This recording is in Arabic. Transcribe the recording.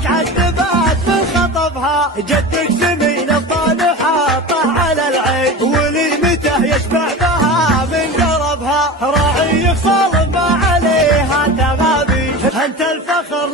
لك عالنبات من خطبها، جدك سمين الطال حاطه على العين، ولي متى يشبع بها من قربها، راعي خصال ما عليها تغابي، انت الفخر